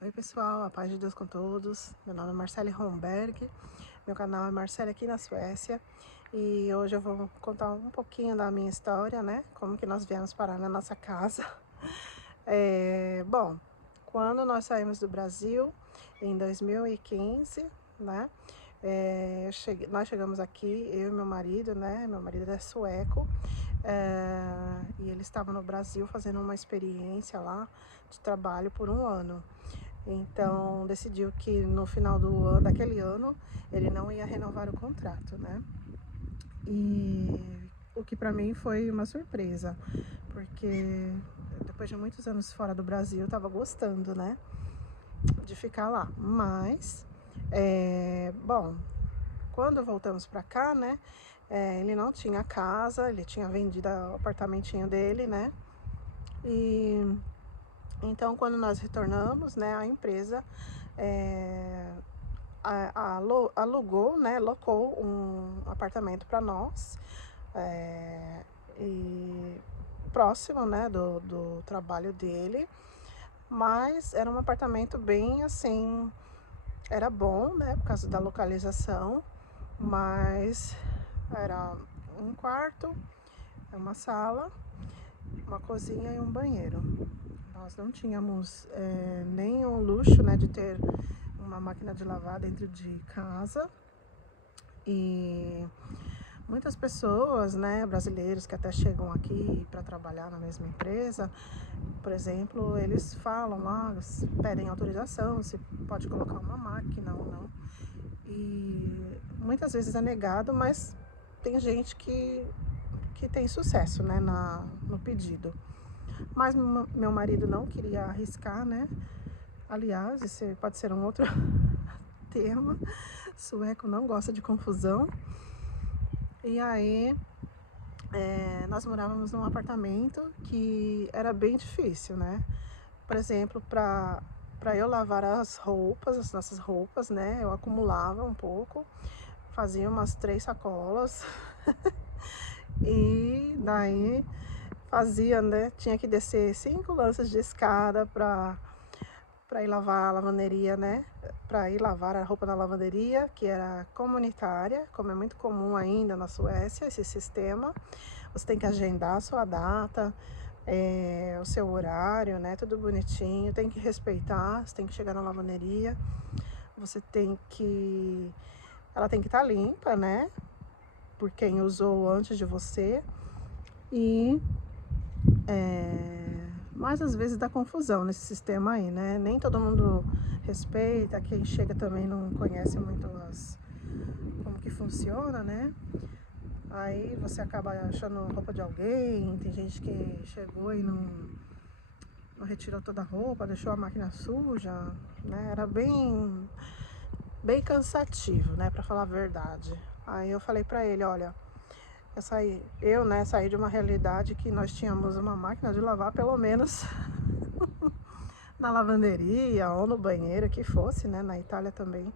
Oi pessoal, a paz de Deus com todos. Meu nome é Marcele Romberg, meu canal é Marcele aqui na Suécia e hoje eu vou contar um pouquinho da minha história, né? Como que nós viemos parar na nossa casa. Bom, quando nós saímos do Brasil em 2015, né? Nós chegamos aqui, eu e meu marido, né? Meu marido é sueco. E ele estava no Brasil fazendo uma experiência lá de trabalho por um ano. Então decidiu que no final daquele ano ele não ia renovar o contrato, né? E o que para mim foi uma surpresa, porque depois de muitos anos fora do Brasil eu estava gostando, né, de ficar lá. Mas, bom, quando voltamos para cá, né, ele não tinha casa, ele tinha vendido o apartamentinho dele, né? E então quando nós retornamos, né, a empresa alugou, né, locou um apartamento para nós, e próximo, né, do trabalho dele, mas era um apartamento bem assim, era bom, né, por causa da localização, mas era um quarto, uma sala, uma cozinha e um banheiro. Nós não tínhamos nem o luxo, né, de ter uma máquina de lavar dentro de casa. E muitas pessoas, né, brasileiros que até chegam aqui para trabalhar na mesma empresa, por exemplo, eles falam lá, pedem autorização, se pode colocar uma máquina ou não. E muitas vezes é negado, mas tem gente que tem sucesso, né, no pedido. Mas meu marido não queria arriscar, né? Aliás, esse pode ser um outro tema. Sueco não gosta de confusão. E aí, nós morávamos num apartamento que era bem difícil, né? Por exemplo, para eu lavar as nossas roupas, né? Eu acumulava um pouco, fazia umas 3 sacolas. E daí fazia, né? Tinha que descer 5 lanças de escada para ir lavar a lavanderia, né? Para ir lavar a roupa na lavanderia, que era comunitária, como é muito comum ainda na Suécia, esse sistema. Você tem que agendar a sua data, o seu horário, né? Tudo bonitinho, tem que respeitar, você tem que chegar na lavanderia, ela tem que estar limpa, né? Por quem usou antes de você. E mas às vezes dá confusão nesse sistema aí, né? Nem todo mundo respeita, quem chega também não conhece muito como que funciona, né? Aí você acaba achando roupa de alguém, tem gente que chegou e não retirou toda a roupa, deixou a máquina suja, né? Era bem cansativo, né, para falar a verdade. Aí eu falei para ele, olha, saí de uma realidade que nós tínhamos uma máquina de lavar pelo menos na lavanderia ou no banheiro, que fosse, né? Na Itália também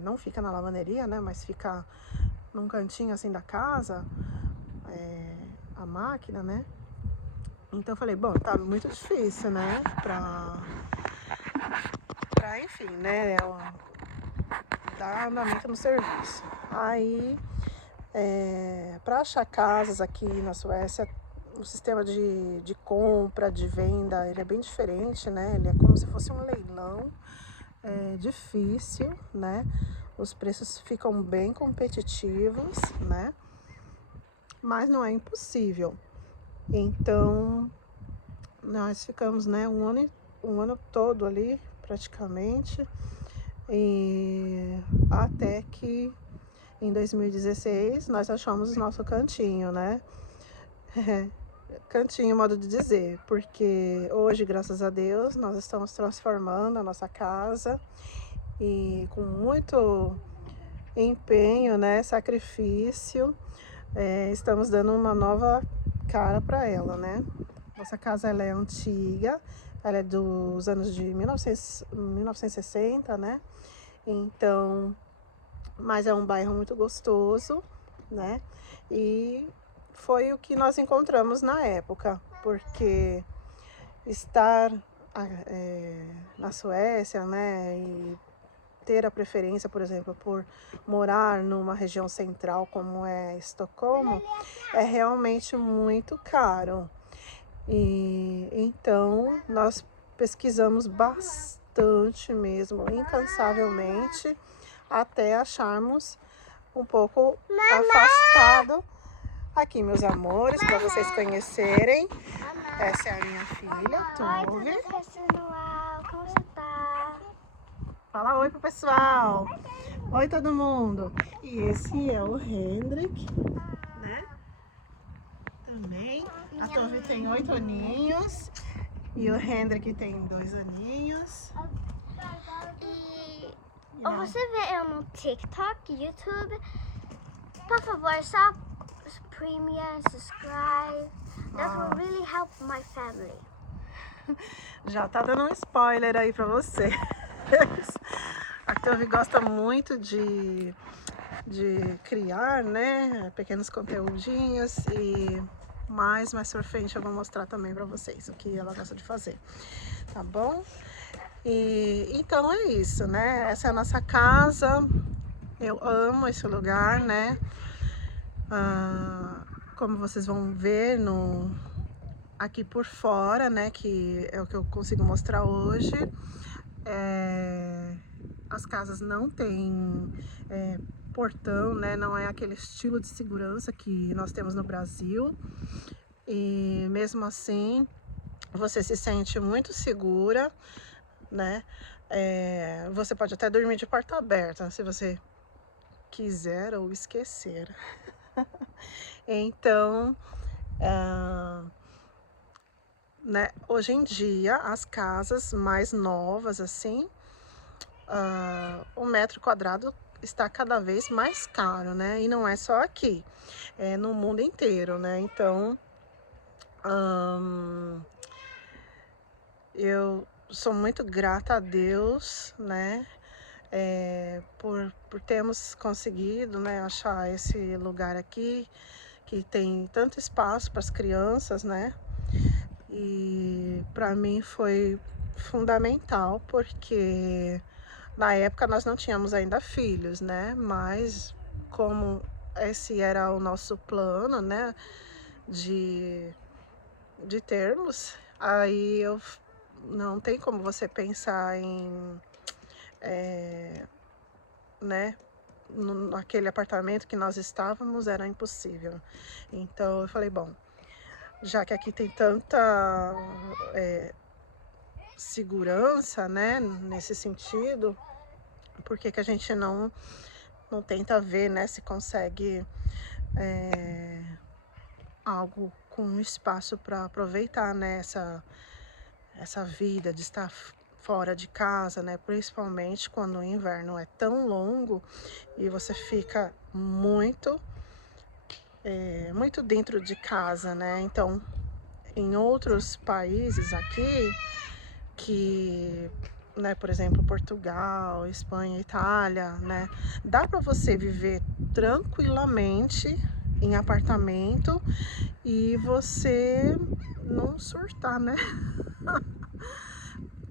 não fica na lavanderia, né? Mas fica num cantinho assim da casa, a máquina, né? Então eu falei, bom, tá muito difícil, né? Enfim, né? Dar andamento no serviço. Aí, para achar casas aqui na Suécia, o sistema de compra, de venda, ele é bem diferente, né? Ele é como se fosse um leilão. É difícil, né? Os preços ficam bem competitivos, né? Mas não é impossível. Então, nós ficamos, né, um ano todo ali, praticamente, e até que em 2016 nós achamos o nosso cantinho, né? Cantinho, modo de dizer, porque hoje, graças a Deus, nós estamos transformando a nossa casa e com muito empenho, né, sacrifício, estamos dando uma nova cara para ela, né? Nossa casa, ela é antiga, ela é dos anos de 1960, né? Então, mas é um bairro muito gostoso, né? E foi o que nós encontramos na época, porque estar na Suécia, né, e ter a preferência, por exemplo, por morar numa região central como é Estocolmo, é realmente muito caro. E então nós pesquisamos bastante mesmo, incansavelmente, até acharmos um pouco afastado. Aqui, meus amores, para vocês conhecerem. Essa é a minha filha, Tove. Oi, pessoal, como você tá? Fala oi pro pessoal. Oi, todo mundo. E esse é o Hendrik, né? Também. A Tove tem 8 aninhos. E o Hendrik tem 2 aninhos. E você vê eu no TikTok, YouTube. Por favor, só premium, subscribe. That will really help my family. Já tá dando um spoiler aí pra vocês. A Tove gosta muito de criar, né, pequenos conteúdinhos e mais pra frente eu vou mostrar também pra vocês o que ela gosta de fazer, tá bom? E então é isso, né? Essa é a nossa casa. Eu amo esse lugar, né? Como vocês vão ver aqui por fora, né? Que é o que eu consigo mostrar hoje. As casas não têm portão, né? Não é aquele estilo de segurança que nós temos no Brasil. E mesmo assim, você se sente muito segura, né? Você pode até dormir de porta aberta, se você quiser ou esquecer. Então, né, hoje em dia, as casas mais novas, assim, o metro quadrado está cada vez mais caro, né? E não é só aqui, é no mundo inteiro, né? Então, eu sou muito grata a Deus, né? Por termos conseguido, né, achar esse lugar aqui, que tem tanto espaço para as crianças, né? E para mim foi fundamental, porque na época nós não tínhamos ainda filhos, né? Mas como esse era o nosso plano, né? De termos, aí não tem como você pensar em, né? Naquele apartamento que nós estávamos era impossível. Então eu falei, bom, já que aqui tem tanta segurança, né, nesse sentido, por que que a gente não tenta ver, né, se consegue algo com espaço para aproveitar, né, essa vida de estar fora de casa, né, principalmente quando o inverno é tão longo e você fica muito dentro de casa, né? Então, em outros países aqui, que, né, por exemplo, Portugal, Espanha, Itália, né, dá para você viver tranquilamente em apartamento e você não surtar, né?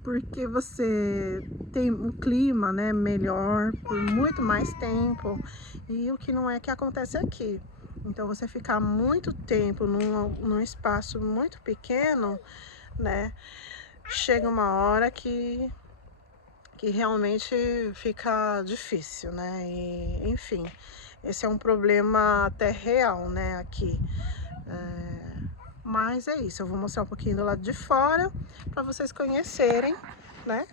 Porque você tem um clima, né, melhor por muito mais tempo, e o que não é que acontece aqui. Então você ficar muito tempo num espaço muito pequeno, né, chega uma hora que realmente fica difícil, né? E, enfim, esse é um problema até real, né, aqui. Mas é isso, eu vou mostrar um pouquinho do lado de fora para vocês conhecerem, né?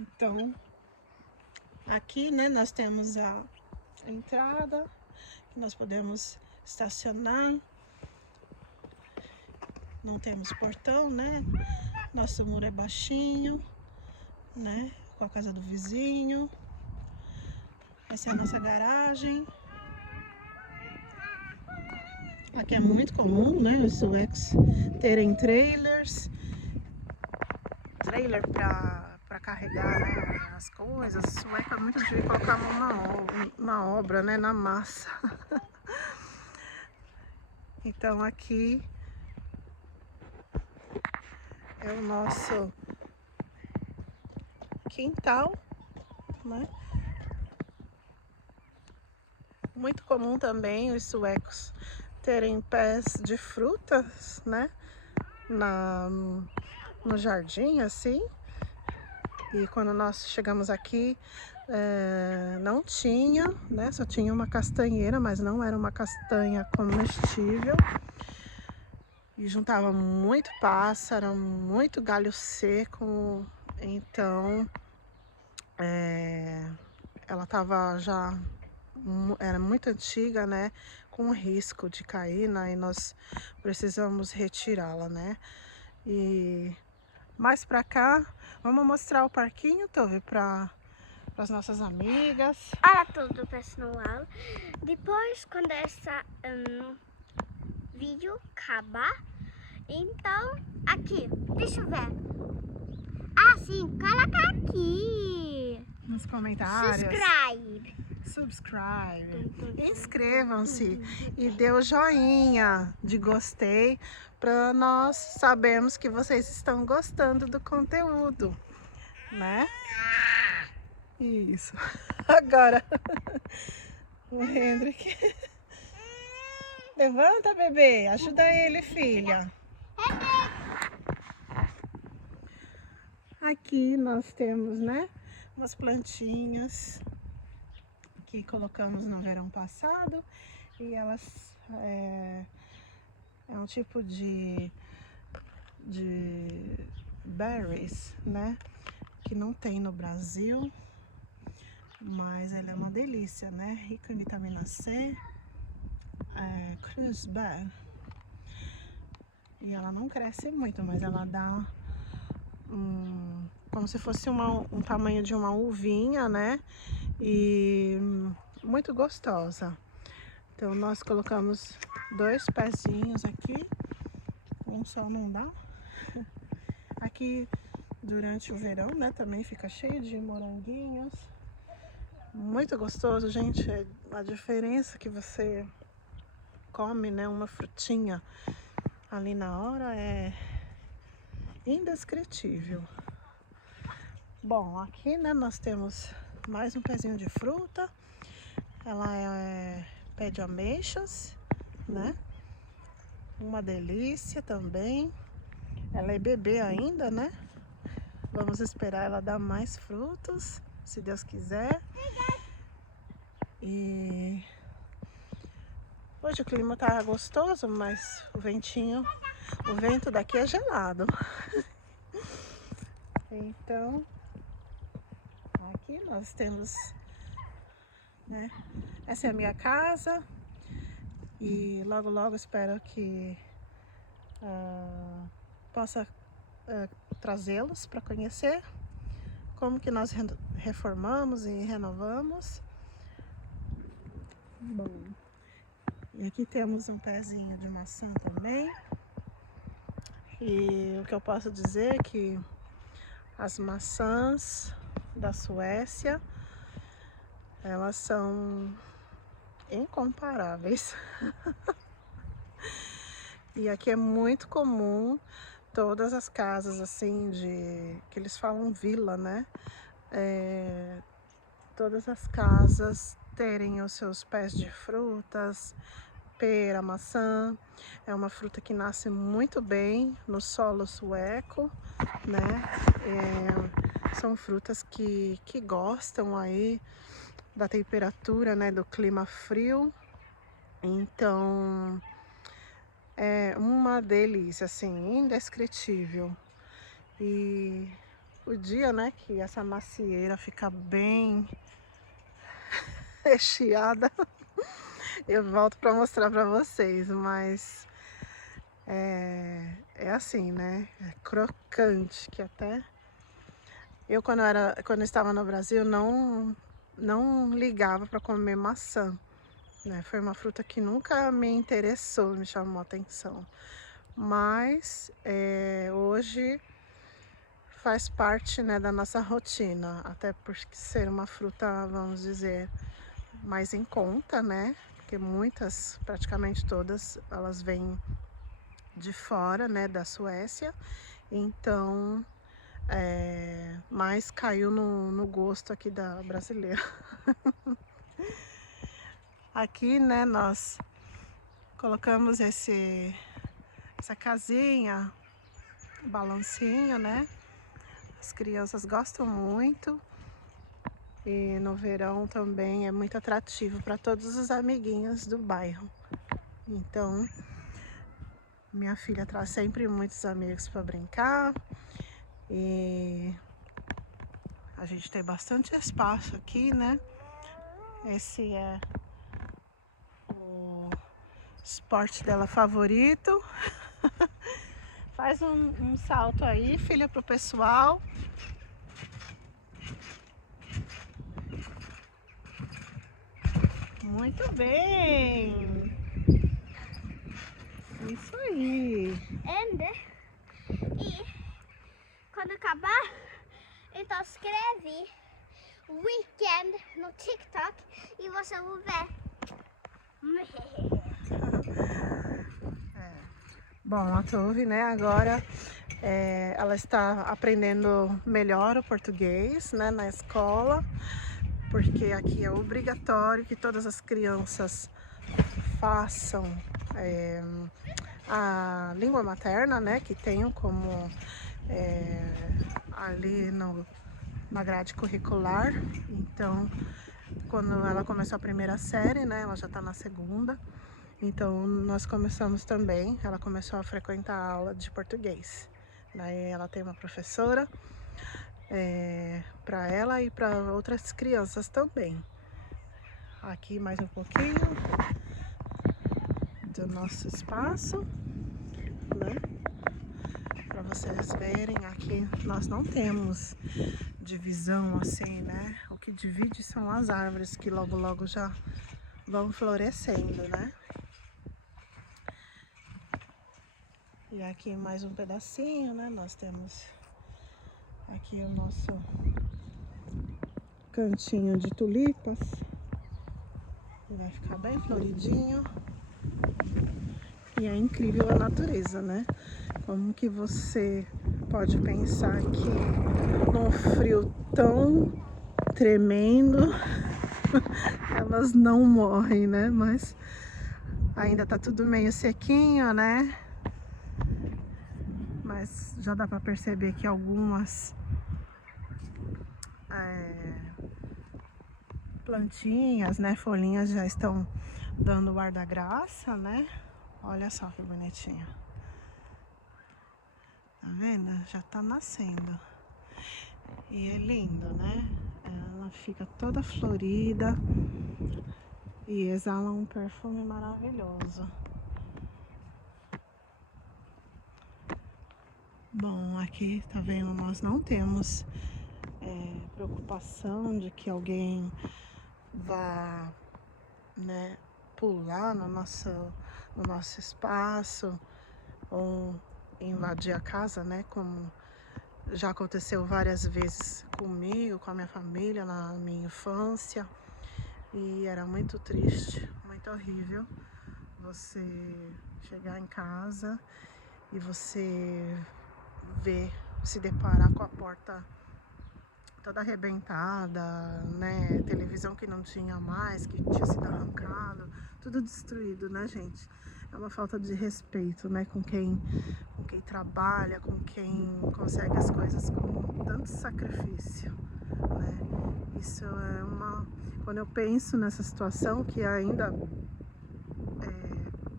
Então, aqui, né, nós temos a entrada, que nós podemos estacionar. Não temos portão, né? Nosso muro é baixinho, né? Com a casa do vizinho. Essa é a nossa garagem. Aqui é muito comum, né, os suecos terem trailers. Trailer para carregar, né, as coisas. O sueco é muito de colocar a mão na obra, né, na massa. Então aqui é o nosso quintal, né? Muito comum também os suecos terem pés de frutas, né? No jardim, assim. E quando nós chegamos aqui, não tinha, né? Só tinha uma castanheira, mas não era uma castanha comestível. E juntava muito pássaro, muito galho seco. Então, ela estava já, era muito antiga, né? Com risco de cair, né? E nós precisamos retirá-la, né? E mais pra cá, vamos mostrar o parquinho, Tove, para as nossas amigas. Olha tudo, pessoal. Depois, quando essa vídeo acabar, então, aqui, deixa eu ver. Ah, sim, coloca aqui. Nos comentários. Subscribe. Inscrevam-se e dê o joinha de gostei para nós sabermos que vocês estão gostando do conteúdo, né? Isso. Agora, o Hendrik. Levanta, bebê. Ajuda ele, filha. Aqui nós temos, né, umas plantinhas que colocamos no verão passado e elas é um tipo de berries, né, que não tem no Brasil, mas ela é uma delícia, né, rica em vitamina C, krusbär, e ela não cresce muito, mas ela dá como se fosse um tamanho de uma uvinha, né, e muito gostosa. Então nós colocamos 2 pezinhos aqui, um só não dá. Aqui durante o verão, né, também fica cheio de moranguinhos, muito gostoso, gente. A diferença que você come, né, uma frutinha ali na hora é indescritível. Bom, aqui, né, nós temos mais um pezinho de fruta. Ela é pé de ameixas, né? Uma delícia também. Ela é bebê ainda, né? Vamos esperar ela dar mais frutos, se Deus quiser. E hoje o clima tá gostoso, mas o vento daqui é gelado. Então, aqui nós temos, né? Essa é a minha casa e logo logo espero que possa trazê-los para conhecer como que nós reformamos e renovamos. Bom, e aqui temos um pezinho de maçã também. E o que eu posso dizer é que as maçãs da Suécia, elas são incomparáveis. E aqui é muito comum todas as casas assim que eles falam vila, né? Todas as casas terem os seus pés de frutas, pera, maçã. É uma fruta que nasce muito bem no solo sueco, né? São frutas que gostam aí da temperatura, né? Do clima frio. Então, é uma delícia, assim, indescritível. E o dia, né, que essa macieira fica bem recheada, eu volto para mostrar para vocês, mas é assim, né? É crocante, que até eu quando eu estava no Brasil não ligava para comer maçã, né? Foi uma fruta que nunca me interessou, me chamou a atenção, mas hoje faz parte, né, da nossa rotina, até por ser uma fruta, vamos dizer, mais em conta, né? Porque muitas, praticamente todas, elas vêm de fora, né, da Suécia. Então, mas caiu no gosto aqui da brasileira. Aqui, né, nós colocamos essa casinha, balancinho, né? As crianças gostam muito. E no verão também é muito atrativo para todos os amiguinhos do bairro. Então, minha filha traz sempre muitos amigos para brincar. E a gente tem bastante espaço aqui, né? Esse é o esporte dela favorito. Faz um salto aí, filha, pro pessoal. Muito bem! Isso aí! E quando acabar, então escreve weekend no TikTok e você vai ver. Bom, a Tove, né, agora ela está aprendendo melhor o português, né, na escola, porque aqui é obrigatório que todas as crianças façam a língua materna, né, que tenham como ali na grade curricular. Então, quando ela começou a primeira série, né, ela já está na segunda. Então, nós começamos também, ela começou a frequentar a aula de português. Daí ela tem uma professora para ela e para outras crianças também. Aqui mais um pouquinho do nosso espaço, né? Para vocês verem, aqui nós não temos divisão assim, né? O que divide são as árvores que logo logo já vão florescendo, né? E aqui mais um pedacinho, né? Nós temos aqui o nosso cantinho de tulipas. Vai ficar bem floridinho. E é incrível a natureza, né? Como que você pode pensar que num frio tão tremendo elas não morrem, né? Mas ainda tá tudo meio sequinho, né? Mas já dá para perceber que algumas plantinhas, né, folhinhas já estão dando o ar da graça, né? Olha só que bonitinho. Tá vendo? Já tá nascendo. E é lindo, né? Ela fica toda florida e exala um perfume maravilhoso. Bom, aqui, tá vendo? Nós não temos preocupação de que alguém vá, né, pular no nosso espaço ou invadir a casa, né? Como já aconteceu várias vezes comigo, com a minha família, na minha infância. E era muito triste, muito horrível você chegar em casa e você se deparar com a porta toda arrebentada, né? Televisão que não tinha mais, que tinha sido arrancado, tudo destruído, né, gente? É uma falta de respeito, né, com quem trabalha, com quem consegue as coisas com tanto sacrifício, né? Isso é quando eu penso nessa situação que ainda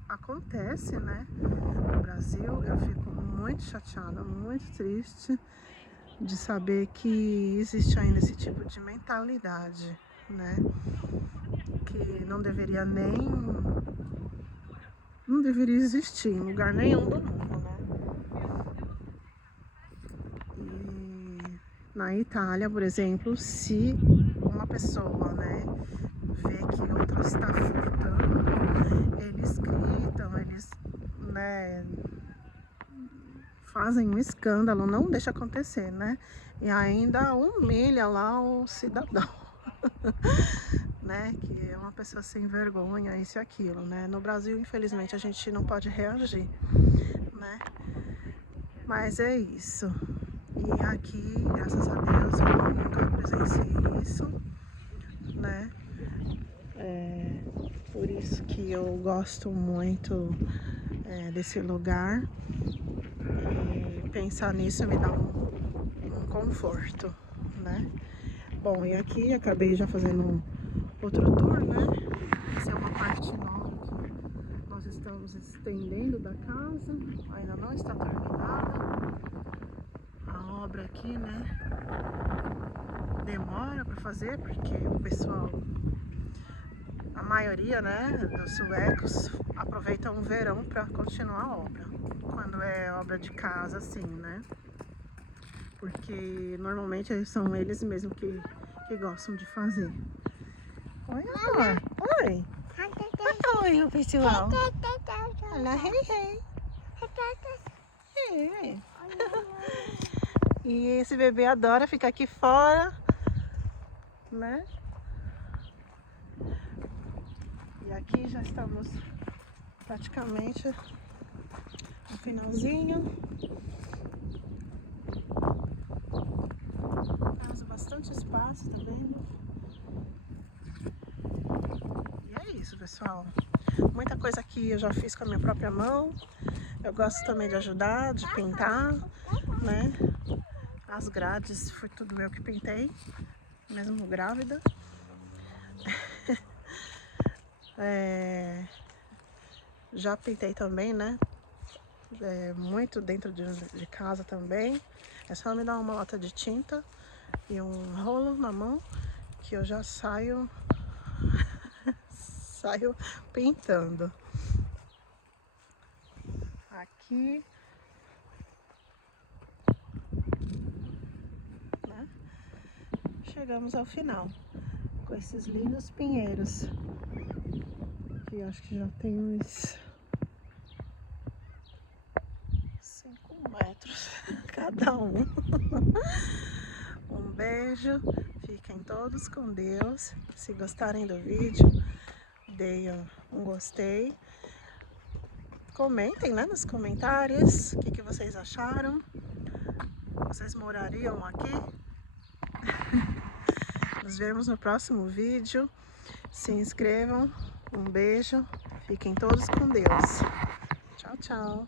acontece, né, no Brasil, eu fico muito chateada, muito triste de saber que existe ainda esse tipo de mentalidade, né? Que não deveria existir em lugar nenhum do mundo, né? E na Itália, por exemplo, se uma pessoa, né, vê que outra está furtando, eles gritam, eles, né, fazem um escândalo, não deixa acontecer, né? E ainda humilha lá o cidadão, né? Que é uma pessoa sem vergonha, isso e aquilo, né? No Brasil, infelizmente, a gente não pode reagir, né? Mas é isso. E aqui, graças a Deus, eu nunca presenciei isso, né? Por isso que eu gosto muito desse lugar. E pensar nisso me dá um conforto, né? Bom, e aqui acabei já fazendo outro tour, né? Essa é uma parte nova que nós estamos estendendo da casa. Ainda não está terminada. A obra aqui, né? Demora para fazer porque o pessoal, a maioria, né, dos suecos aproveitam o verão para continuar a obra. Quando é obra de casa, assim, né? Porque normalmente são eles mesmos que gostam de fazer. Oi, amor. Oi. Oi, pessoal. Olha, hey, hey. E esse bebê adora ficar aqui fora, né? E aqui já estamos praticamente no finalzinho. Casa, bastante espaço, tá vendo? E é isso, pessoal. Muita coisa aqui eu já fiz com a minha própria mão. Eu gosto também de ajudar, de pintar, né? As grades foi tudo eu que pintei, mesmo grávida. Já pintei também, né? Muito dentro de casa também. É só me dar uma lata de tinta e um rolo na mão que eu já saio pintando. Aqui, né? Chegamos ao final com esses lindos pinheiros, que eu acho que já tem uns 5 metros cada um. Um beijo, fiquem todos com Deus. Se gostarem do vídeo, deem um gostei. Comentem, né, nos comentários o que vocês acharam. Vocês morariam aqui? Nos vemos no próximo vídeo. Se inscrevam. Um beijo. Fiquem todos com Deus. Tchau, tchau.